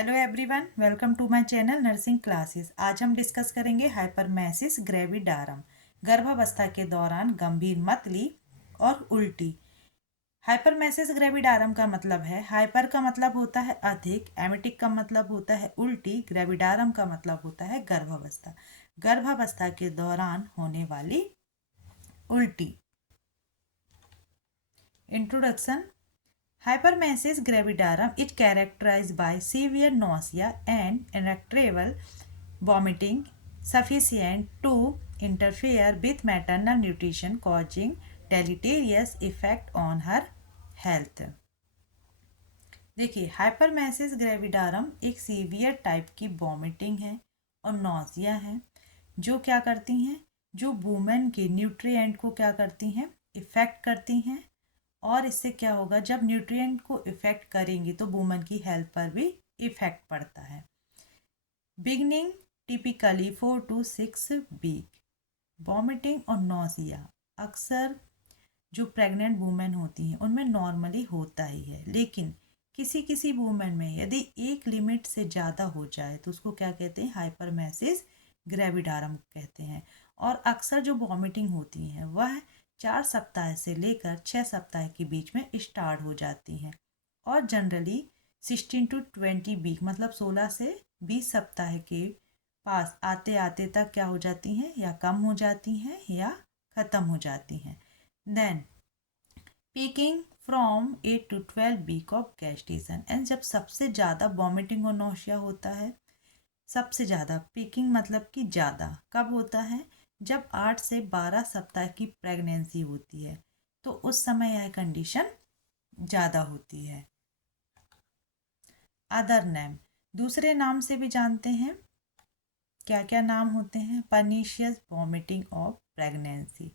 Hello everyone, welcome to my channel nursing classes. आज हम discuss करेंगे हाइपरमेसिस ग्रेविडारम, गर्भावस्था के दौरान गंभीर मतली और उल्टी। हाइपरमेसिस ग्रेविडारम का मतलब है, हाइपर का मतलब होता है अधिक, एमिटिक का मतलब होता है उल्टी, ग्रेविडारम का मतलब होता है गर्भावस्था। गर्भावस्था के दौरान होने वाली उल्टी। Introduction. Hypermesis gravidarum is characterized by severe nausea and irritable vomiting sufficient to interfere with maternal nutrition, causing deleterious effect on her health. देखिए, हाइपरमेसिस ग्रेविडारम एक सीवियर टाइप की वॉमिटिंग है और नौसिया है, जो क्या करती हैं, जो वुमेन के न्यूट्रिएंट को क्या करती हैं, इफेक्ट करती हैं। और इससे क्या होगा, जब न्यूट्रिएंट को इफेक्ट करेंगी तो वुमन की हेल्थ पर भी इफेक्ट पड़ता है। Beginning typically 4 to 6 week. Vomiting और नौसिया अक्सर जो प्रेग्नेंट वुमेन होती हैं उनमें नॉर्मली होता ही है, लेकिन किसी किसी वुमेन में यदि एक लिमिट से ज़्यादा हो जाए तो उसको क्या कहते हैं, हाइपरमेसिस ग्रेविडारम कहते हैं। और अक्सर जो वॉमिटिंग होती हैं वह 4 सप्ताह से लेकर 6 सप्ताह के बीच में स्टार्ट हो जाती हैं और जनरली 16 to 20 वीक मतलब 16 से 20 सप्ताह के पास आते आते तक क्या हो जाती हैं, या कम हो जाती हैं या ख़त्म हो जाती हैं। Then peaking from 8 to 12 week of gestation. And जब सबसे ज़्यादा वॉमिटिंग और नौशिया होता है, सबसे ज़्यादा पीकिंग मतलब कि ज़्यादा कब होता है, जब 8 से 12 सप्ताह की प्रेगनेंसी होती है, तो उस समय यह कंडीशन ज़्यादा होती है। अदर नेम, दूसरे नाम से भी जानते हैं, क्या क्या नाम होते हैं। Pernicious vomiting of pregnancy.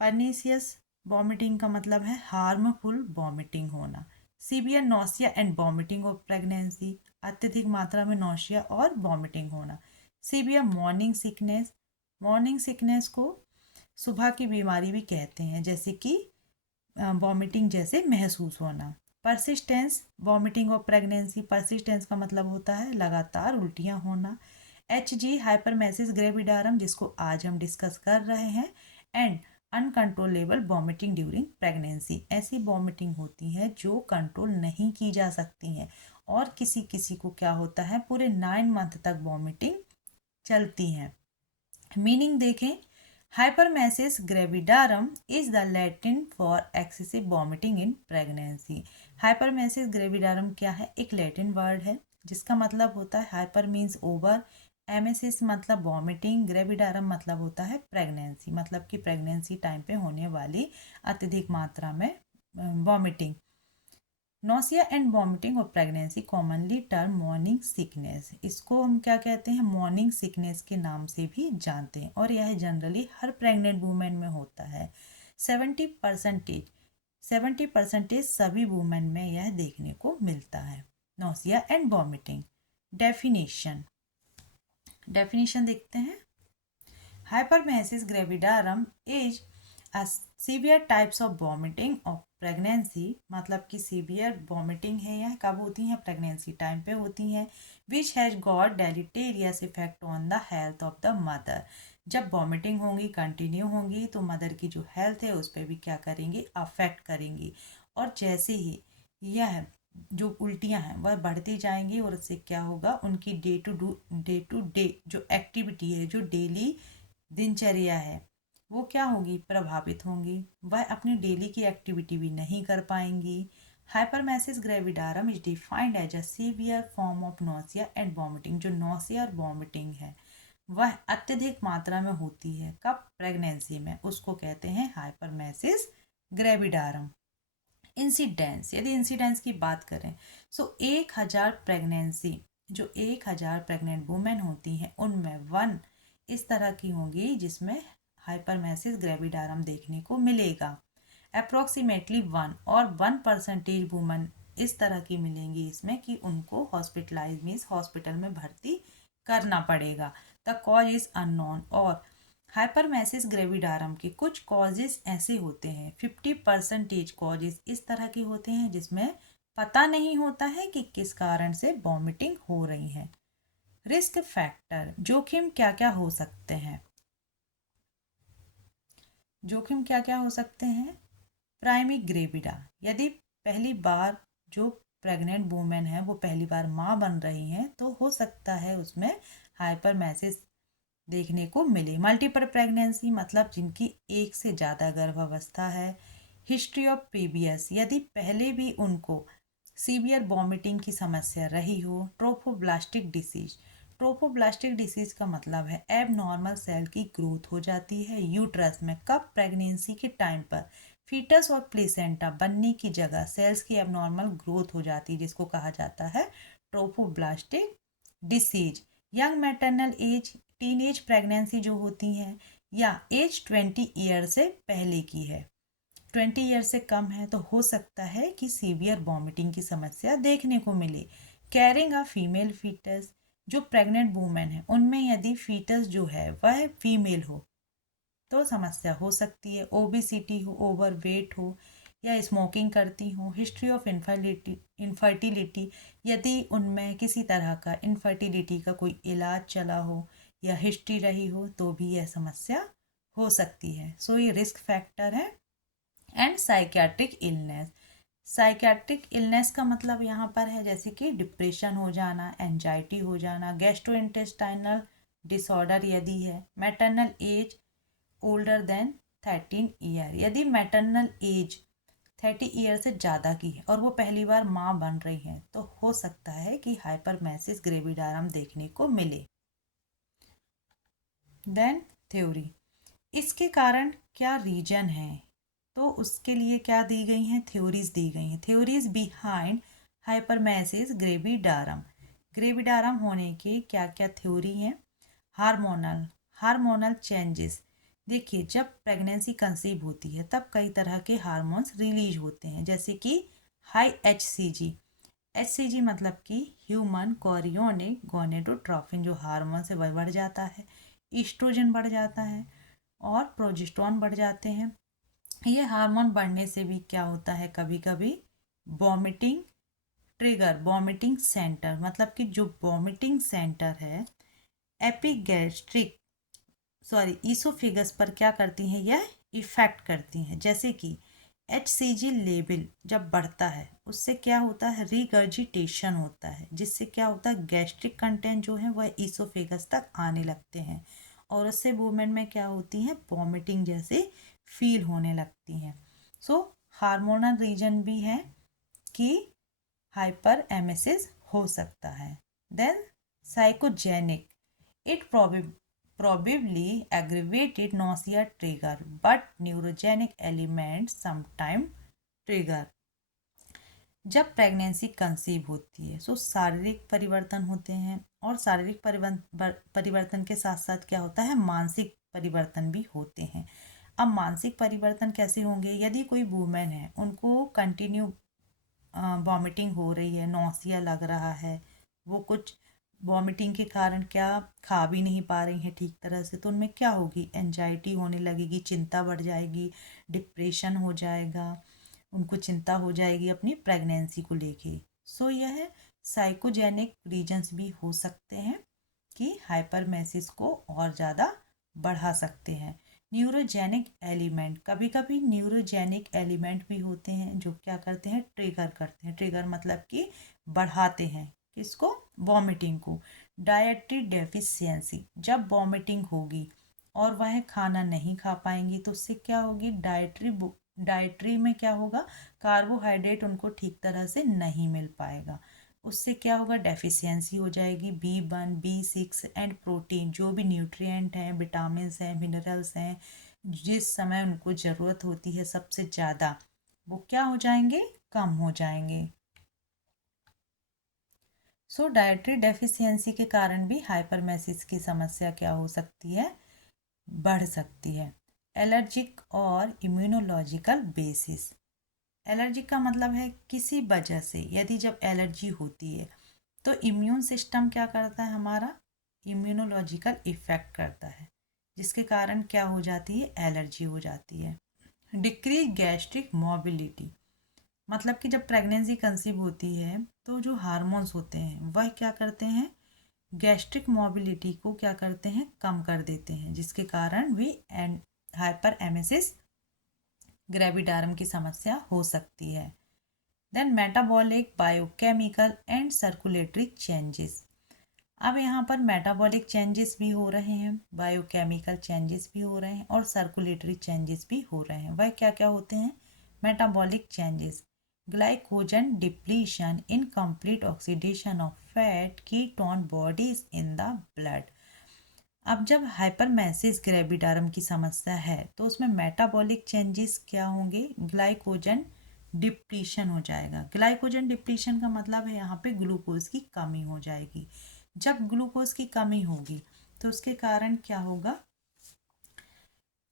Pernicious vomiting का मतलब है हार्मफुल वॉमिटिंग होना। Severe nausea and vomiting of pregnancy, अत्यधिक मात्रा में नौशिया और वॉमिटिंग होना। Severe morning sickness, morning sickness को सुबह की बीमारी भी कहते हैं, जैसे कि वॉमिटिंग जैसे महसूस होना। Persistence vomiting of pregnancy, persistence का मतलब होता है लगातार उल्टियाँ होना। HG हाइपरमेसिस ग्रेविडारम, जिसको आज हम डिस्कस कर रहे हैं। And uncontrollable vomiting during pregnancy, ऐसी वॉमिटिंग होती है जो कंट्रोल नहीं की जा सकती हैं और किसी किसी को क्या होता है, पूरे 9 मंथ तक वॉमिटिंग चलती हैं। मीनिंग देखें, hyperemesis gravidarum is the Latin for excessive vomiting in pregnancy. Hyperemesis gravidarum क्या है, एक लैटिन वर्ड है जिसका मतलब होता है, हाइपर मीन्स ओवर, एमेसिस मतलब वॉमिटिंग, ग्रेविडारम मतलब होता है प्रेगनेंसी, मतलब कि प्रेगनेंसी टाइम पे होने वाली अत्यधिक मात्रा में वॉमिटिंग। नौसिया एंड वॉमिटिंग और pregnancy commonly term morning sickness, इसको हम क्या कहते हैं, मॉर्निंग सिकनेस के नाम से भी जानते हैं और यह जनरली हर प्रेग्नेंट वुमेन में होता है। 70% सभी वुमेन में यह देखने को मिलता है, नौसिया एंड वॉमिटिंग। डेफिनेशन देखते हैं। Hyperemesis gravidarum is a severe types of vomiting of pregnancy, मतलब कि सीवियर वॉमिटिंग है, यह कब होती हैं, प्रेगनेंसी टाइम पे होती हैं। Which has got deleterious effect on the health of the mother, जब वॉमिटिंग होंगी, कंटिन्यू होंगी, तो मदर की जो हेल्थ है उस पर भी क्या करेंगी, अफेक्ट करेंगी। और जैसे ही यह जो उल्टियाँ हैं वह बढ़ती जाएंगी और उससे क्या होगा, उनकी डे टू डे जो एक्टिविटी है, जो डेली दिनचर्या है, वो क्या होगी, प्रभावित होंगी। वह अपनी डेली की एक्टिविटी भी नहीं कर पाएंगी। Hyperemesis gravidarum is defined as a severe form of nausea and vomiting. जो नौसिया और वॉमिटिंग है वह अत्यधिक मात्रा में होती है, कब, प्रेगनेंसी में, उसको कहते हैं हाइपरमेसिस ग्रेविडारम। इंसिडेंस, यदि इंसिडेंस की बात करें, सो 1000 प्रेगनेंसी, जो 1000 प्रेग्नेंट वुमेन होती हैं उनमें 1 इस तरह की होंगी जिसमें हाइपरमेसिस ग्रेविडारम देखने को मिलेगा। अप्रोक्सीमेटली 1 और 1% वुमन इस तरह की मिलेंगी इसमें कि उनको हॉस्पिटलाइज मीन्स हॉस्पिटल में भर्ती करना पड़ेगा। The cause is unknown. और हाइपरमेसिस ग्रेविडारम के कुछ कॉजेज ऐसे होते हैं, 50% कॉजेज इस तरह के होते हैं जिसमें पता नहीं होता है कि किस कारण से वॉमिटिंग हो रही है। रिस्क फैक्टर, जोखिम क्या क्या हो सकते हैं? जोखिम क्या क्या हो सकते हैं? प्राइमी ग्रेविडा, यदि पहली बार जो प्रेग्नेंट वूमेन है वो पहली बार माँ बन रही हैं तो हो सकता है उसमें हाइपरमेसिस देखने को मिले। मल्टीपल प्रेगनेंसी मतलब जिनकी एक से ज़्यादा गर्भावस्था है। हिस्ट्री ऑफ पीबीएस, यदि पहले भी उनको सीवियर वॉमिटिंग की समस्या रही हो। ट्रोफोब्लास्टिक डिसीज, ट्रोफोब्लास्टिक डिसीज का मतलब है एब नॉर्मल सेल की ग्रोथ हो जाती है यूट्रस में। कब? प्रेगनेंसी के टाइम पर फीटस और प्लेसेंटा बनने की जगह सेल्स की एबनॉर्मल ग्रोथ हो जाती है, जिसको कहा जाता है trophoblastic disease. Young maternal age, teen age pregnancy जो होती हैं या एज 20 ईयर से पहले की है, 20 ईयर से कम है तो हो सकता है कि सीवियर वॉमिटिंग की समस्या देखने को मिले। कैरिंग अ फीमेल फीटस, जो प्रेग्नेंट वूमेन है उनमें यदि फीटस जो है वह फीमेल हो तो समस्या हो सकती है। ओबेसिटी हो, ओवरवेट हो या स्मोकिंग करती हो। हिस्ट्री ऑफ इनफर्टिलिटी, यदि उनमें किसी तरह का इनफर्टिलिटी का कोई इलाज चला हो या हिस्ट्री रही हो तो भी यह समस्या हो सकती है। सो ये रिस्क फैक्टर है। And psychiatric illness, psychiatric illness का मतलब यहाँ पर है जैसे कि डिप्रेशन हो जाना, एंजाइटी हो जाना, गैस्ट्रोइंटेस्टाइनल डिसऑर्डर यदि है। Maternal age older than 13 year, यदि मैटरनल एज 30 ईयर से ज़्यादा की है और वो पहली बार माँ बन रही हैं तो हो सकता है कि हाइपरमेसिस ग्रेविडारम देखने को मिले। देन थ्योरी, इसके कारण क्या रीजन है, तो उसके लिए क्या दी गई हैं? थ्योरीज दी गई हैं। थ्योरीज बिहाइंड हाइपरमेसिस ग्रेविडारम, ग्रेविडारम होने के क्या क्या थ्योरी हैं? हार्मोनल, हार्मोनल चेंजेस, देखिए जब प्रेगनेंसी कंसीव होती है तब कई तरह के हार्मोन्स रिलीज होते हैं जैसे कि हाई एचसीजी, एचसीजी मतलब कि ह्यूमन कोरियोनिक गोनेडोट्रोफिन जो हार्मोन से बढ़ जाता है। ईस्ट्रोजन बढ़ जाता है और प्रोजेस्टेरोन बढ़ जाते हैं। ये हार्मोन बढ़ने से भी क्या होता है, कभी कभी वॉमिटिंग ट्रिगर, वॉमिटिंग सेंटर मतलब कि जो वॉमिटिंग सेंटर है एपिगैस्ट्रिक सॉरी ईसोफिगस पर क्या करती हैं, यह इफेक्ट करती हैं। जैसे कि HCG लेवल जब बढ़ता है उससे क्या होता है, रिगर्जिटेशन होता है, जिससे क्या होता है गैस्ट्रिक कंटेंट जो है वह ईसोफेगस तक आने लगते हैं और उससे वुमेन में क्या होती है, वॉमिटिंग जैसे फील होने लगती हैं। सो हार्मोनल रीजन भी है कि हाइपर एमेसिस हो सकता है। Then psychogenic, it probably aggravated nausea trigger but neurogenic elements sometime trigger। जब प्रेगनेंसी कंसीव होती है सो शारीरिक परिवर्तन होते हैं और शारीरिक परिवर्तन के साथ साथ क्या होता है, मानसिक परिवर्तन भी होते हैं। अब मानसिक परिवर्तन कैसे होंगे, यदि कोई वूमेन है उनको कंटिन्यू वॉमिटिंग हो रही है, नौसिया लग रहा है, वो कुछ वॉमिटिंग के कारण क्या खा भी नहीं पा रही हैं ठीक तरह से, तो उनमें क्या होगी, एंजाइटी होने लगेगी, चिंता बढ़ जाएगी, डिप्रेशन हो जाएगा, उनको चिंता हो जाएगी अपनी प्रेगनेंसी को लेके। सो यह साइकोजेनिक रीजन्स भी हो सकते हैं कि हाइपरमेसिस को और ज़्यादा बढ़ा सकते हैं। न्यूरोजेनिक एलिमेंट, कभी कभी न्यूरोजेनिक एलिमेंट भी होते हैं जो क्या करते हैं, ट्रिगर करते हैं। ट्रिगर मतलब कि बढ़ाते हैं किसको, वॉमिटिंग को। डाइटरी डेफिशिएंसी, जब वॉमिटिंग होगी और वह खाना नहीं खा पाएंगी तो उससे क्या होगी, डाइटरी में क्या होगा, कार्बोहाइड्रेट उनको ठीक तरह से नहीं मिल पाएगा, उससे क्या होगा, डेफिशिएंसी हो जाएगी। B1 B6 एंड प्रोटीन, जो भी न्यूट्रिएंट हैं, विटामिन्स हैं, मिनरल्स हैं, जिस समय उनको ज़रूरत होती है सबसे ज़्यादा, वो क्या हो जाएंगे, कम हो जाएंगे। सो डाइटरी डेफिशिएंसी के कारण भी हाइपरमेसिस की समस्या क्या हो सकती है, बढ़ सकती है। एलर्जिक और इम्यूनोलॉजिकल बेसिस, एलर्जी का मतलब है किसी वजह से यदि जब एलर्जी होती है तो इम्यून सिस्टम क्या करता है, हमारा इम्यूनोलॉजिकल इफेक्ट करता है, जिसके कारण क्या हो जाती है, एलर्जी हो जाती है। डिक्रीज गैस्ट्रिक मोबिलिटी, मतलब कि जब प्रेगनेंसी कंसीव होती है तो जो हार्मोन्स होते हैं वह क्या करते हैं, गैस्ट्रिक मोबिलिटी को क्या करते हैं, कम कर देते हैं, जिसके कारण भी एंड हाइपर एमेसिस ग्रेविडारम की समस्या हो सकती है। Then metabolic, biochemical and circulatory changes. अब यहाँ पर मेटाबॉलिक चेंजेस भी हो रहे हैं, बायोकेमिकल चेंजेस भी हो रहे हैं और सर्कुलेटरी चेंजेस भी हो रहे हैं। वह क्या क्या होते हैं? Metabolic changes, glycogen depletion, incomplete oxidation of fat, ketone bodies in the blood. अब जब हाइपरमेसिस ग्रेविडारम की समस्या है तो उसमें मेटाबॉलिक चेंजेस क्या होंगे? ग्लाइकोजन डिप्लीशन हो जाएगा। ग्लाइकोजन डिप्लीशन का मतलब है यहाँ पे ग्लूकोज की कमी हो जाएगी। जब ग्लूकोज की कमी होगी तो उसके कारण क्या होगा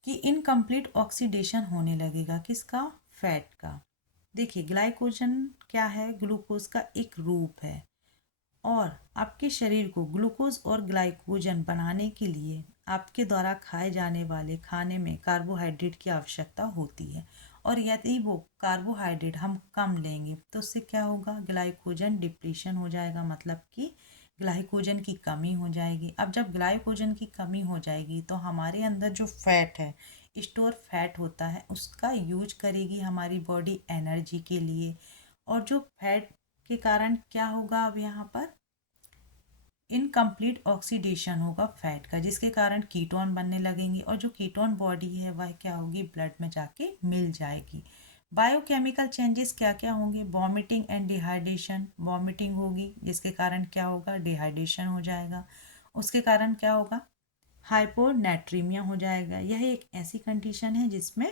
कि इनकम्प्लीट ऑक्सीडेशन होने लगेगा। किसका? फैट का। देखिए, ग्लाइकोजन क्या है? ग्लूकोज का एक रूप है और आपके शरीर को ग्लूकोज और ग्लाइकोजन बनाने के लिए आपके द्वारा खाए जाने वाले खाने में कार्बोहाइड्रेट की आवश्यकता होती है। और यदि वो कार्बोहाइड्रेट हम कम लेंगे तो उससे क्या होगा? ग्लाइकोजन डिप्लीशन हो जाएगा, मतलब कि ग्लाइकोजन की कमी हो जाएगी। अब जब ग्लाइकोजन की कमी हो जाएगी तो हमारे अंदर जो फैट है, स्टोर फैट होता है, उसका यूज करेगी हमारी बॉडी एनर्जी के लिए। और जो फैट के कारण क्या होगा? अब यहाँ पर इनकम्प्लीट ऑक्सीडेशन होगा फैट का, जिसके कारण कीटोन बनने लगेंगे और जो कीटोन बॉडी है वह क्या होगी? ब्लड में जाके मिल जाएगी। बायोकेमिकल चेंजेस क्या क्या होंगे? Vomiting and dehydration. वॉमिटिंग होगी जिसके कारण क्या होगा? डिहाइड्रेशन हो जाएगा। उसके कारण क्या होगा? हाइपोनेट्रीमिया हो जाएगा। यह एक ऐसी कंडीशन है जिसमें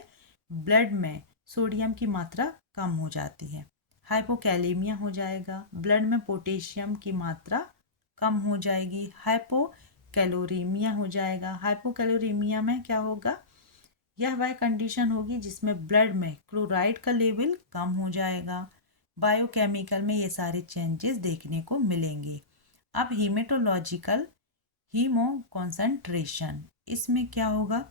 ब्लड में सोडियम की मात्रा कम हो जाती है। हाइपोकैलेमिया हो जाएगा, ब्लड में पोटेशियम की मात्रा कम हो जाएगी। हाइपोकैलोरीमिया हो जाएगा। हाइपोकैलोरीमिया में क्या होगा? यह वह कंडीशन होगी जिसमें ब्लड में क्लोराइड का लेवल कम हो जाएगा। बायोकेमिकल में ये सारे चेंजेस देखने को मिलेंगे। अब हीमेटोलॉजिकल, हीमो कॉन्सेंट्रेशन, इसमें क्या होगा?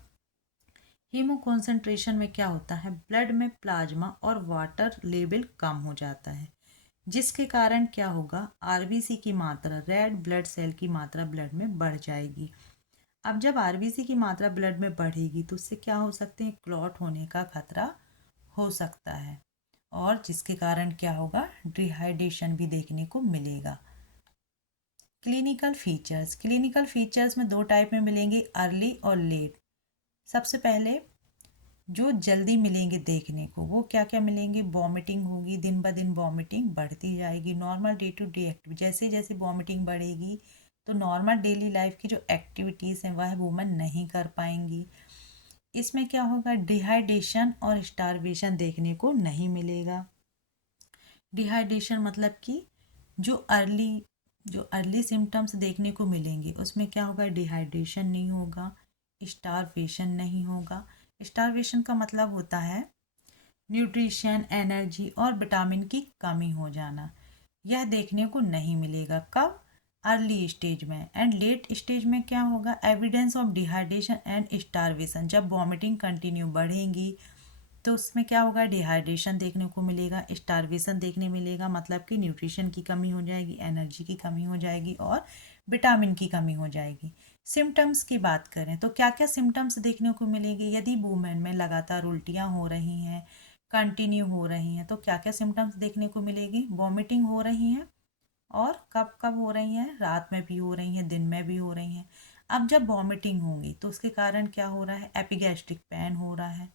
हीमो कॉन्सेंट्रेशन में क्या होता है? ब्लड में प्लाज्मा और वाटर लेवल कम हो जाता है, जिसके कारण क्या होगा? आरबीसी की मात्रा, रेड ब्लड सेल की मात्रा ब्लड में बढ़ जाएगी। अब जब आरबीसी की मात्रा ब्लड में बढ़ेगी तो उससे क्या हो सकते हैं? क्लॉट होने का खतरा हो सकता है और जिसके कारण क्या होगा? डिहाइड्रेशन भी देखने को मिलेगा। क्लिनिकल फीचर्स, क्लिनिकल फीचर्स में दो टाइप में मिलेंगे, अर्ली और लेट। सबसे पहले जो जल्दी मिलेंगे देखने को, वो क्या क्या मिलेंगे? वॉमिटिंग होगी, दिन ब दिन वॉमिटिंग बढ़ती जाएगी। Normal day to day active, जैसे जैसे वॉमिटिंग बढ़ेगी तो नॉर्मल डेली लाइफ की जो एक्टिविटीज़ हैं वह वूमेन नहीं कर पाएंगी। इसमें क्या होगा? डिहाइड्रेशन और स्टारवेशन देखने को नहीं मिलेगा। डिहाइड्रेशन मतलब कि जो अर्ली जो अर्ली सिम्टम्स देखने को मिलेंगे उसमें क्या होगा? डिहाइड्रेशन नहीं होगा, स्टारवेशन नहीं होगा। स्टारवेशन का मतलब होता है न्यूट्रिशन, एनर्जी और विटामिन की कमी हो जाना। यह देखने को नहीं मिलेगा। कब? अर्ली स्टेज में। एंड लेट स्टेज में क्या होगा? Evidence of dehydration and starvation, जब वॉमिटिंग कंटिन्यू बढ़ेंगी तो उसमें क्या होगा? डिहाइड्रेशन देखने को मिलेगा, स्टारवेशन देखने मिलेगा, मतलब कि न्यूट्रिशन की कमी हो जाएगी, एनर्जी की कमी हो जाएगी और विटामिन की कमी हो जाएगी। सिम्टम्स की बात करें तो क्या क्या सिम्टम्स देखने को मिलेंगे? यदि वूमेन में लगातार उल्टियाँ हो रही हैं, कंटिन्यू हो रही हैं, तो क्या क्या सिम्टम्स देखने को मिलेगी? वॉमिटिंग हो रही हैं और कब कब हो रही हैं? रात में भी हो रही हैं, दिन में भी हो रही हैं। अब जब वॉमिटिंग होंगी तो उसके कारण क्या हो रहा है? एपिगैस्ट्रिक पेन हो रहा है,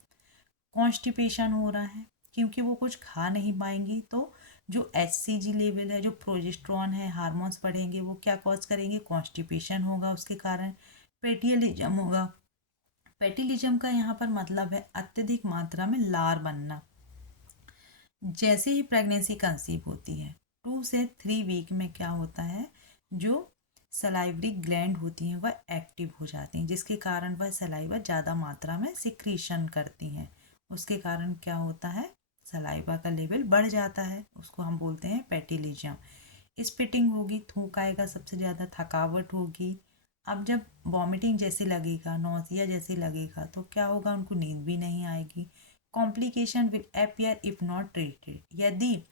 कॉन्स्टिपेशन हो रहा है, क्योंकि वो कुछ खा नहीं पाएंगी तो जो HCG लेवल है, जो प्रोजेस्टेरॉन है, हार्मोन्स बढ़ेंगे, वो क्या कॉज करेंगे? कॉन्स्टिपेशन होगा, उसके कारण पेटियलिज्म होगा। पेटिलिज्म का यहाँ पर मतलब है अत्यधिक मात्रा में लार बनना। जैसे ही प्रेगनेंसी कंसीव होती है 2 से 3 वीक में क्या होता है? जो सलाइवरी ग्लैंड होती हैं वह एक्टिव हो जाती हैं, जिसके कारण वह सलाइवा ज़्यादा मात्रा में सिक्रीशन करती हैं। उसके कारण क्या होता है? सलाइवा का लेवल बढ़ जाता है, उसको हम बोलते हैं पेटिलिज्म। स्पिटिंग होगी, थूक आएगा, सबसे ज़्यादा थकावट होगी। अब जब वॉमिटिंग जैसे लगेगा, नौसिया जैसे लगेगा तो क्या होगा? उनको नींद भी नहीं आएगी, complication will appear if not treated. यदि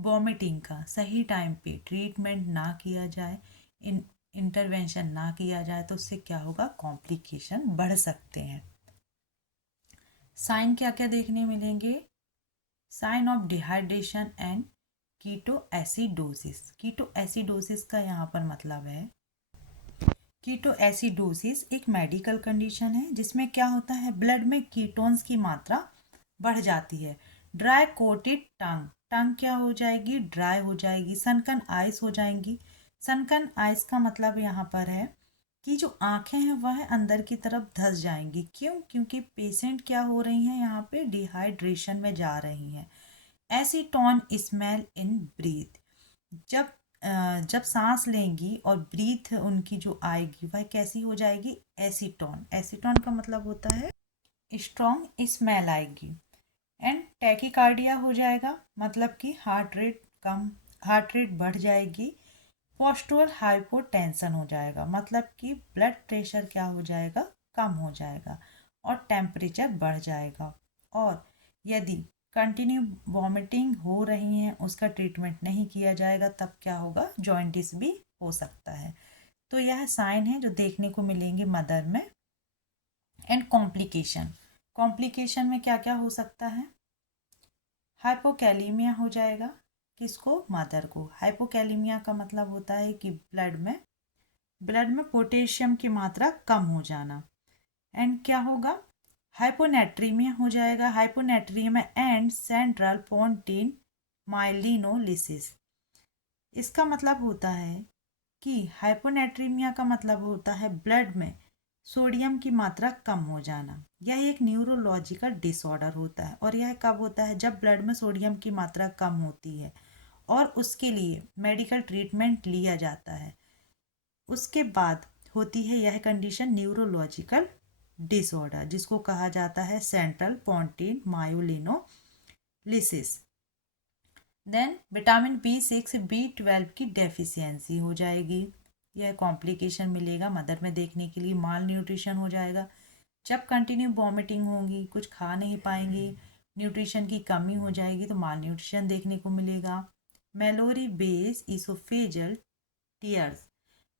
वॉमिटिंग का सही टाइम पे ट्रीटमेंट ना किया जाए, इंटरवेंशन ना किया जाए, तो उससे क्या होगा, कॉम्प्लिकेशन बढ़ सकते हैं। साइन क्या क्या देखने मिलेंगे, sign of dehydration and ketoacidosis. Ketoacidosis का यहाँ पर मतलब है, कीटोएसिडोसिस एक मेडिकल कंडीशन है जिसमें क्या होता है, ब्लड में कीटोन्स की मात्रा बढ़ जाती है। ड्राई कोटेड टंग, टंग क्या हो जाएगी, ड्राई हो जाएगी। सनकन आइस हो जाएंगी। सनकन आइस का मतलब यहाँ पर है कि जो आंखें हैं वह अंदर की तरफ धंस जाएंगी। क्यों, क्योंकि पेशेंट क्या हो रही हैं, यहाँ पे डिहाइड्रेशन में जा रही हैं। एसीटोन स्मेल इन ब्रीथ, जब जब सांस लेंगी और ब्रीथ उनकी जो आएगी वह कैसी हो जाएगी, एसीटोन। एसीटोन का मतलब होता है स्ट्रॉन्ग स्मेल आएगी। एंड टैकीकार्डिया हो जाएगा, मतलब कि हार्ट रेट बढ़ जाएगी। पोस्टुरल हाइपोटेंशन हो जाएगा, मतलब कि ब्लड प्रेशर क्या हो जाएगा, कम हो जाएगा और टेम्परेचर बढ़ जाएगा। और यदि कंटिन्यू वॉमिटिंग हो रही है, उसका ट्रीटमेंट नहीं किया जाएगा, तब क्या होगा, जॉइंटिस भी हो सकता है। तो यह साइन है जो देखने को मिलेंगे मदर में। एंड कॉम्प्लिकेशन, कॉम्प्लिकेशन में क्या क्या हो सकता है, हाइपोकैलीमिया हो जाएगा। किसको, मदर को। हाइपोकैलीमिया का मतलब होता है कि ब्लड में पोटेशियम की मात्रा कम हो जाना। एंड क्या होगा, हाइपोनेट्रीमिया हो जाएगा। हाइपोनेट्रीमिया एंड सेंट्रल पोंटिन माइलिनोलिसिस, इसका मतलब होता है कि हाइपोनेट्रीमिया का मतलब होता है ब्लड में सोडियम की मात्रा कम हो जाना। यह एक न्यूरोलॉजिकल डिसऑर्डर होता है और यह कब होता है, जब ब्लड में सोडियम की मात्रा कम होती है और उसके लिए मेडिकल ट्रीटमेंट लिया जाता है। उसके बाद होती है यह कंडीशन न्यूरोलॉजिकल डिसऑर्डर, जिसको कहा जाता है central pontine myelinolysis. Then vitamin B6 B12 की डेफिशिएंसी हो जाएगी। यह कॉम्प्लिकेशन मिलेगा मदर में देखने के लिए। माल न्यूट्रिशन हो जाएगा, जब कंटिन्यू वॉमिटिंग होगी, कुछ खा नहीं पाएंगे, न्यूट्रिशन की कमी हो जाएगी, तो माल न्यूट्रिशन देखने को मिलेगा। Mallory Weiss oesophageal tears,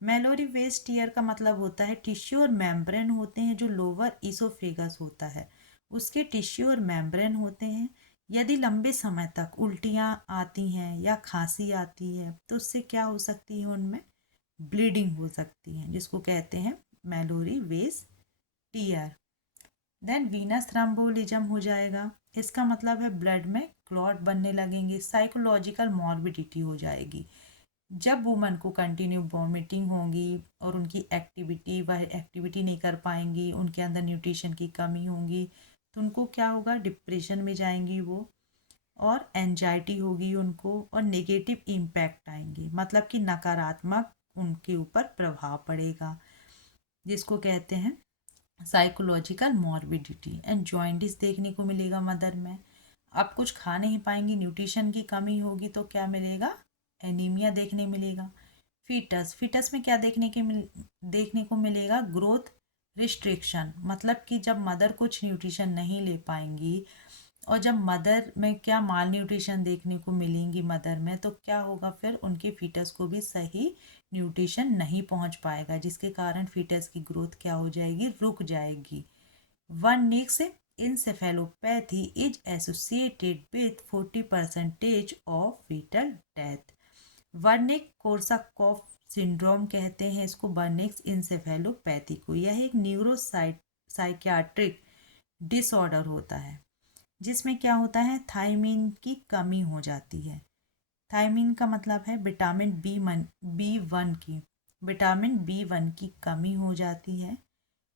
Mallory Weiss tear का मतलब होता है टिश्यू और मेम्ब्रेन होते हैं जो लोअर इसोफेगस होता है, उसके टिश्यू और मेम्ब्रेन होते हैं। यदि लंबे समय तक उल्टियाँ आती हैं या खांसी आती है, तो उससे क्या हो सकती है, उनमें ब्लीडिंग हो सकती है, जिसको कहते हैं मेलोरी वेस टीयर। देन वीनस थ्रम्बोलिज्म हो जाएगा, इसका मतलब है ब्लड में क्लॉट बनने लगेंगे। साइकोलॉजिकल मॉर्बिडिटी हो जाएगी, जब वुमन को कंटिन्यू वॉमिटिंग होगी और उनकी वह एक्टिविटी नहीं कर पाएंगी, उनके अंदर न्यूट्रिशन की कमी होगी, तो उनको क्या होगा, डिप्रेशन में जाएंगी वो, और एंजाइटी होगी उनको, और नेगेटिव इम्पैक्ट आएंगे, मतलब कि नकारात्मक उनके ऊपर प्रभाव पड़ेगा, जिसको कहते हैं साइकोलॉजिकल मॉर्बिडिटी। एंड जॉइंटिस देखने को मिलेगा मदर में। अब कुछ खा नहीं पाएंगी, न्यूट्रिशन की कमी होगी, तो क्या मिलेगा, एनीमिया देखने मिलेगा। फीटस में क्या देखने को मिलेगा, ग्रोथ रिस्ट्रिक्शन, मतलब कि जब मदर कुछ न्यूट्रिशन नहीं ले पाएंगी और जब मदर में क्या माल न्यूट्रिशन देखने को मिलेंगी मदर में, तो क्या होगा, फिर उनके फीटस को भी सही न्यूट्रिशन नहीं पहुंच पाएगा, जिसके कारण फीटस की ग्रोथ क्या हो जाएगी, रुक जाएगी। Wernicke's encephalopathy is associated with 40% of fetal death. Wernicke Korsakoff syndrome कहते हैं इसको, वर्निक्स इंसेफेलोपैथी को। यह एक साइकियाट्रिक डिसऑर्डर होता है जिसमें क्या होता है, थायमीन की कमी हो जाती है। थायमीन का मतलब है विटामिन बी वन की कमी हो जाती है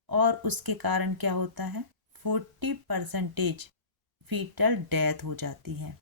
और उसके कारण क्या होता है, 40% फीटल डेथ हो जाती है।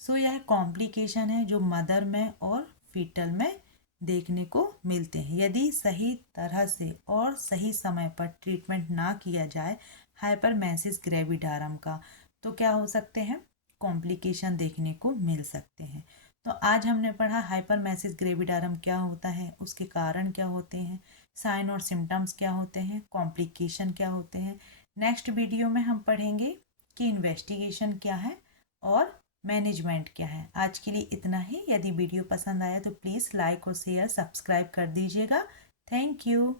सो यह कॉम्प्लिकेशन है जो मदर में और फीटल में देखने को मिलते हैं। यदि सही तरह से और सही समय पर ट्रीटमेंट ना किया जाए हाइपरमेसिस ग्रेविडारम का, तो क्या हो सकते हैं, कॉम्प्लिकेशन देखने को मिल सकते हैं। तो आज हमने पढ़ा हाइपरमेसिस ग्रेविडारम क्या होता है, उसके कारण क्या होते हैं, साइन और सिम्टम्स क्या होते हैं, कॉम्प्लिकेशन क्या होते हैं। नेक्स्ट वीडियो में हम पढ़ेंगे कि इन्वेस्टिगेशन क्या है और मैनेजमेंट क्या है। आज के लिए इतना ही। यदि वीडियो पसंद आया तो प्लीज़ लाइक और शेयर सब्सक्राइब कर दीजिएगा। Thank you.